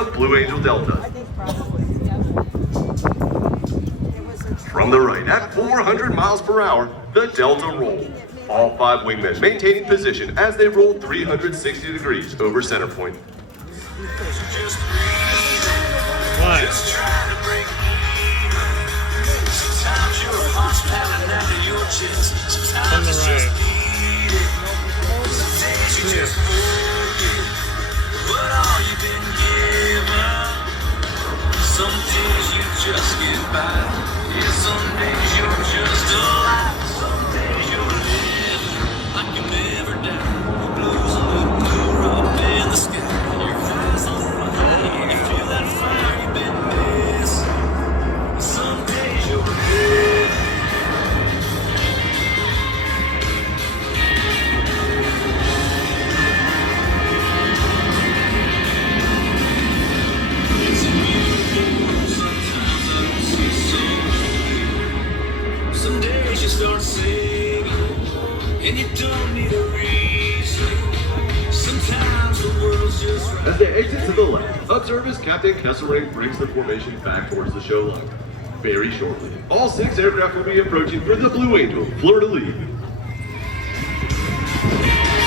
of Blue Angel Delta. From the right, at 400 miles per hour, the Delta roll. All 5 wingmen maintaining position as they roll 360 degrees over center point. What? On the right. Some days you just get by. Yeah, some days you're just alive. Some days you're living like you never die. Blues a little bluer up in the sky. Your eyes on the high. You feel that fire you've been missing. Some days you're living. Some days you start singing, and you don't need a reason. Sometimes the world's just right. As they exit to the left, observe as Captain Kesselring brings the formation back towards the show line. Very shortly, all 6 aircraft will be approaching for the Blue Angel Fleur de Lis.